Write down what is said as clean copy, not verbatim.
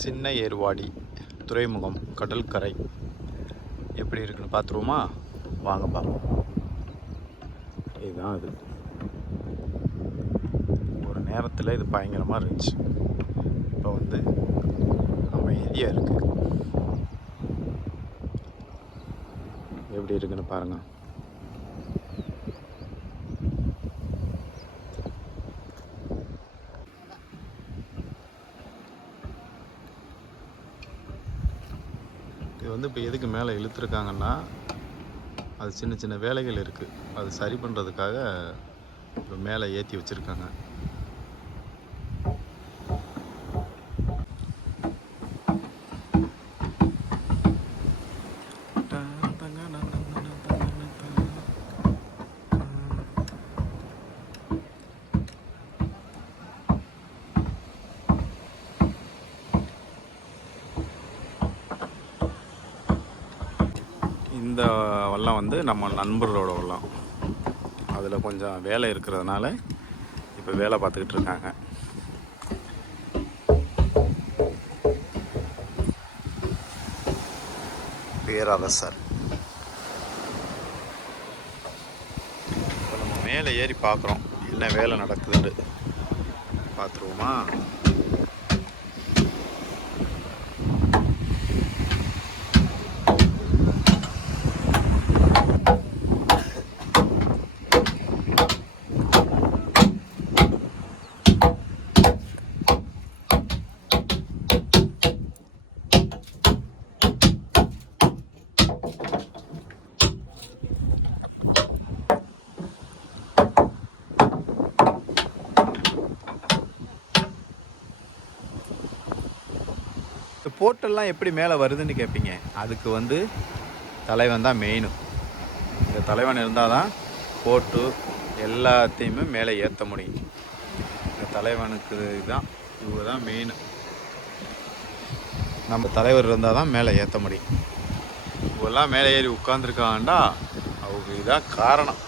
சின்ன ஏர்வாடி துறைமுகம் கடற்கரை எப்படி இருக்குன்னு பார்த்துருவோமா? வாங்க பார்ப்போம். இதுதான் அது. ஒரு நேரத்தில் இது பயங்கரமாக இருந்துச்சு. இப்போ வந்து அமைதியாக இருக்குது. எப்படி இருக்குன்னு பாருங்கள். இது வந்து இப்போ எதுக்கு மேலே இழுத்துருக்காங்கன்னா, அது சின்ன சின்ன வேலைகள் இருக்குது. அது சரி பண்ணுறதுக்காக இப்போ மேலே ஏற்றி வச்சுருக்காங்க. இந்த வல்லம் வந்து நம்ம நண்பர்களோட வல்லம். அதில் கொஞ்சம் வேலை இருக்கிறதுனால இப்போ வேலை பார்த்துக்கிட்டு இருக்காங்க. பேரரசர். இப்போ நம்ம மேலே ஏறி பார்க்குறோம் என்ன வேலை நடக்குதுன்னு. பார்த்துருவோமா? இந்த போர்ட்டெல்லாம் எப்படி மேலே வருதுன்னு கேட்பீங்க. அதுக்கு வந்து தலைவன் தான் மெயின். இந்த தலைவன் இருந்தால் தான் போர்ட்டு எல்லாத்தையுமே மேலே ஏற்ற முடியும். இந்த தலைவனுக்கு தான் இவங்க தான் மெயின். நம்ம தலைவர் இருந்தால் தான் மேலே ஏற்ற முடியும். இவெல்லாம் மேலே ஏறி உட்காந்துருக்காங்கண்டா அவங்க இதான் காரணம்.